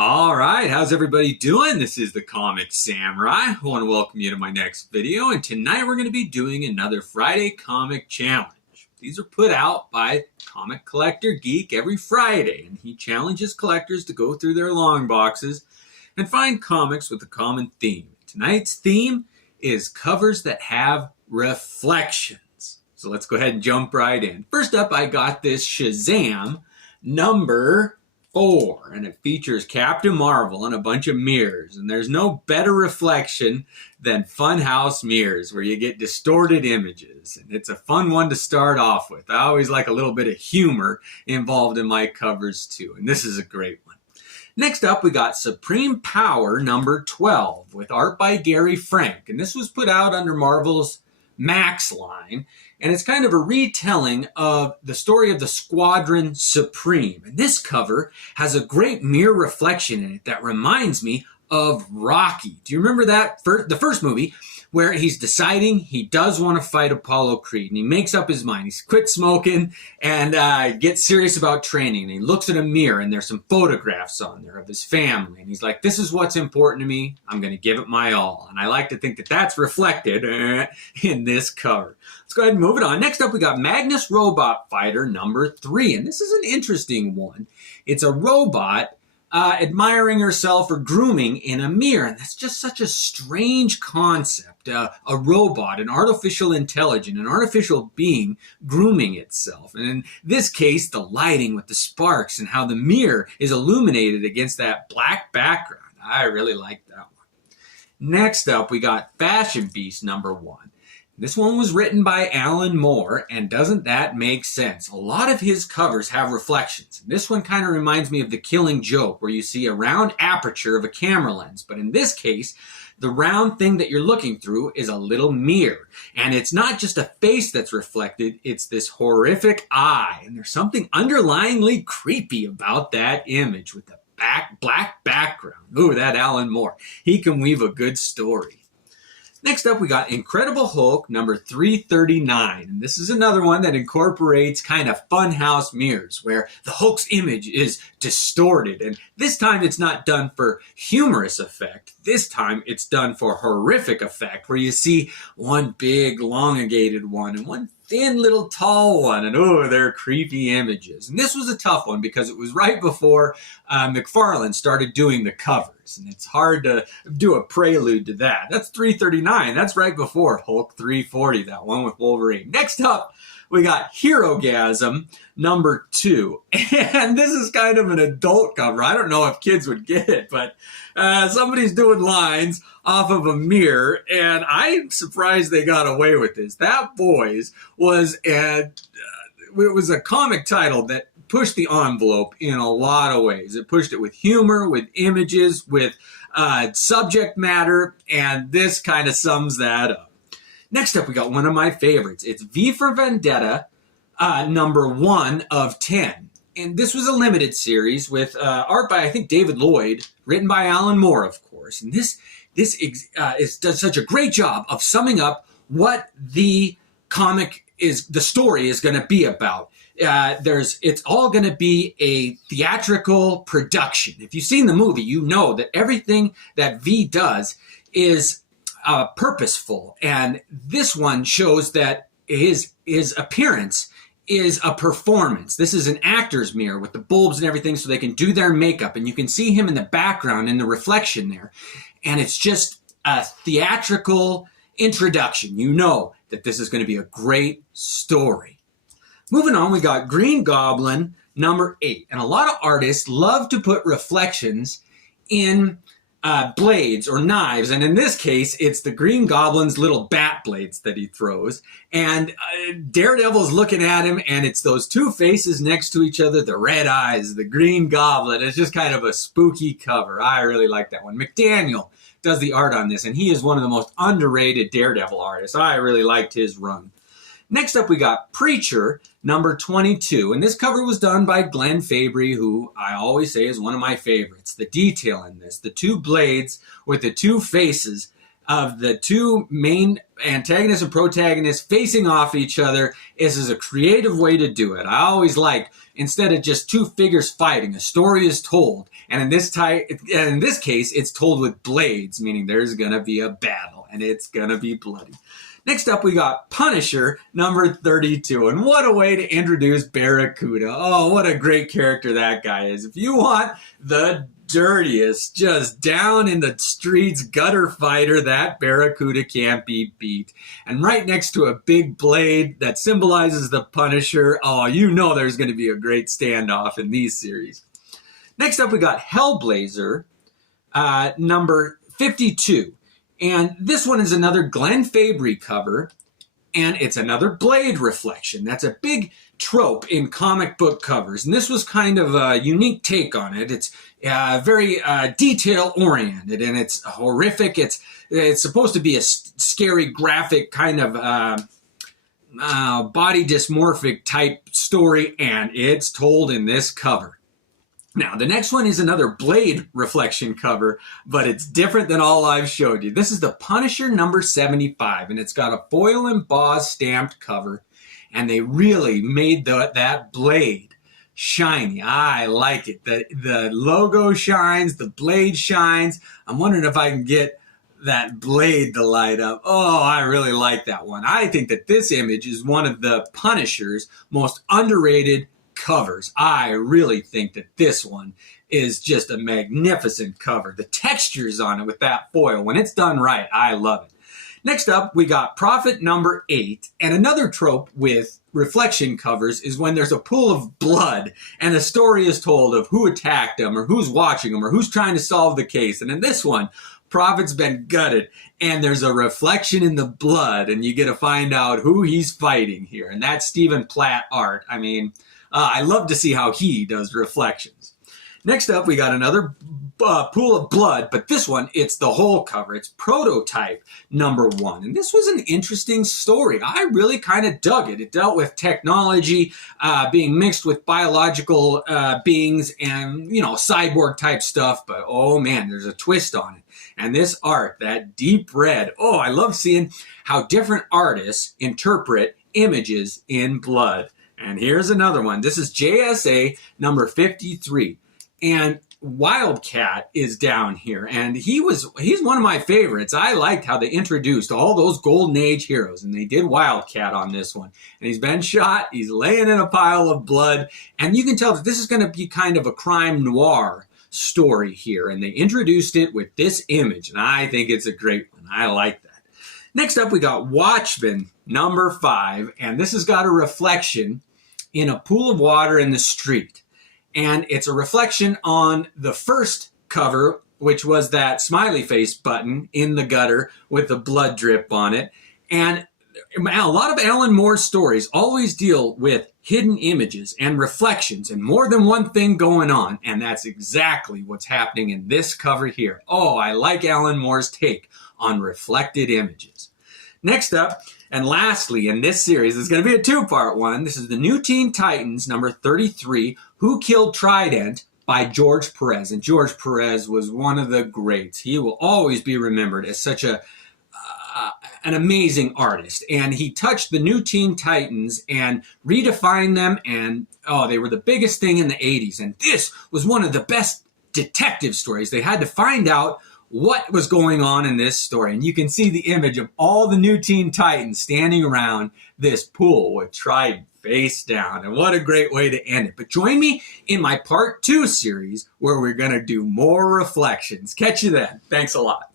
All right, how's everybody doing? This is the Comic Samurai. I want to welcome you to my next video, and tonight we're going to be doing another Friday comic challenge. These are put out by Comic Collector Geek every Friday, and he challenges collectors to go through their long boxes and find comics with a common theme. Tonight's theme is covers that have reflections. So let's go ahead and jump right in. First up, I got this Shazam number 4, and it features Captain Marvel and a bunch of mirrors, and there's no better reflection than Funhouse Mirrors, where you get distorted images, and it's a fun one to start off with. I always like a little bit of humor involved in my covers too, and this is a great one. Next up, we got Supreme Power number 12 with art by Gary Frank, and this was put out under Marvel's Max line, and it's kind of a retelling of the story of the Squadron Supreme. And this cover has a great mirror reflection in it that reminds me of Rocky. Do you remember that? The first movie where he's deciding he does want to fight Apollo Creed, and he makes up his mind. He's quit smoking and gets serious about training. And he looks at a mirror, and there's some photographs on there of his family. And he's like, this is what's important to me. I'm going to give it my all. And I like to think that that's reflected in this cover. Let's go ahead and move it on. Next up, we got Magnus Robot Fighter number 3. And this is an interesting one. It's a robot admiring herself or grooming in a mirror. And that's just such a strange concept. A robot, an artificial intelligence, an artificial being grooming itself. And in this case, the lighting with the sparks and how the mirror is illuminated against that black background. I really like that one. Next up, we got Fashion Beast number 1. This one was written by Alan Moore, and doesn't that make sense? A lot of his covers have reflections. This one kind of reminds me of The Killing Joke, where you see a round aperture of a camera lens. But in this case, the round thing that you're looking through is a little mirror. And it's not just a face that's reflected, it's this horrific eye. And there's something underlyingly creepy about that image with the black background. Ooh, that Alan Moore. He can weave a good story. Next up, we got Incredible Hulk number 339. And this is another one that incorporates kind of Funhouse Mirrors, where the Hulk's image is distorted. And this time it's not done for humorous effect. This time it's done for horrific effect, where you see one big, elongated one and one thin little tall one, and oh, they're creepy images. And this was a tough one because it was right before McFarlane started doing the covers, and it's hard to do a prelude to that. That's 339. That's right before Hulk 340, that one with Wolverine. Next up, we got Herogasm number 2. And this is kind of an adult cover. I don't know if kids would get it, but somebody's doing lines off of a mirror, and I'm surprised they got away with this. That Boys was it was a comic title that pushed the envelope in a lot of ways. It pushed it with humor, with images, with subject matter, and this kind of sums that up. Next up, we got one of my favorites. It's V for Vendetta, number 1 of 10. And this was a limited series with art by, I think, David Lloyd, written by Alan Moore, of course. And this does such a great job of summing up what the story is going to be about. It's all going to be a theatrical production. If you've seen the movie, you know that everything that V does is purposeful, and this one shows that his appearance is a performance. This is an actor's mirror with the bulbs and everything so they can do their makeup, and you can see him in the background in the reflection there, and it's just a theatrical introduction. You know that this is going to be a great story. Moving on, we got Green Goblin number 8, and a lot of artists love to put reflections in blades or knives, and in this case it's the Green Goblin's little bat blades that he throws, and Daredevil's looking at him, and it's those two faces next to each other, the red eyes, the Green Goblin. It's just kind of a spooky cover. I really like that one. McDaniel does the art on this, and he is one of the most underrated Daredevil artists. I really liked his run. Next up, we got Preacher number 22, and this cover was done by Glenn Fabry, who I always say is one of my favorites. The detail in this, the two blades with the two faces, of the two main antagonists and protagonists facing off each other is a creative way to do it. I always like, instead of just two figures fighting, a story is told. And in this case, it's told with blades, meaning there's going to be a battle and it's going to be bloody. Next up, we got Punisher, number 32. And what a way to introduce Barracuda. Oh, what a great character that guy is. If you want the dirtiest, just down in the streets gutter fighter, that Barracuda can't be beat. And right next to a big blade that symbolizes the Punisher, oh, you know there's going to be a great standoff in these series. Next up, we got Hellblazer, number 52. And this one is another Glenn Fabry cover, and it's another blade reflection. That's a big trope in comic book covers, and this was kind of a unique take on it. It's very detail-oriented, and it's horrific. It's supposed to be a scary, graphic kind of body dysmorphic type story, and it's told in this cover. Now, the next one is another blade reflection cover, but it's different than all I've showed you. This is the Punisher number 75, and it's got a foil embossed stamped cover, and they really made that blade shiny. I like it. The logo shines, the blade shines. I'm wondering if I can get that blade to light up. Oh, I really like that one. I think that this image is one of the Punisher's most underrated covers. I really think that this one is just a magnificent cover. The textures on it with that foil, when it's done right, I love it. Next up, we got Profet number 8, and another trope with reflection covers is when there's a pool of blood and a story is told of who attacked them or who's watching them or who's trying to solve the case. And in this one, Prophet's been gutted and there's a reflection in the blood and you get to find out who he's fighting here. And that's Stephen Platt art. I mean, I love to see how he does reflections. Next up, we got another pool of blood, but this one, it's the whole cover. It's Prototype number 1. And this was an interesting story. I really kind of dug it. It dealt with technology being mixed with biological beings and, you know, cyborg type stuff. But, oh man, there's a twist on it. And this art, that deep red, oh, I love seeing how different artists interpret images in blood. And here's another one. This is JSA number 53. And Wildcat is down here. And he's one of my favorites. I liked how they introduced all those Golden Age heroes. And they did Wildcat on this one. And he's been shot. He's laying in a pile of blood. And you can tell that this is going to be kind of a crime noir story here. And they introduced it with this image. And I think it's a great one. I like that. Next up, we got Watchmen number 5. And this has got a reflection in a pool of water in the street. And it's a reflection on the first cover, which was that smiley face button in the gutter with the blood drip on it. And a lot of Alan Moore's stories always deal with hidden images and reflections and more than one thing going on. And that's exactly what's happening in this cover here. Oh, I like Alan Moore's take on reflected images. Next up, and lastly, in this series, it's going to be a two-part one. This is the New Teen Titans, number 33, Who Killed Trident, by George Perez. And George Perez was one of the greats. He will always be remembered as such an amazing artist. And he touched the New Teen Titans and redefined them. And, oh, they were the biggest thing in the 80s. And this was one of the best detective stories. They had to find out what was going on in this story. And you can see the image of all the New Teen Titans standing around this pool with Trident face down. And what a great way to end it. But join me in my part 2 series where we're going to do more reflections. Catch you then. Thanks a lot.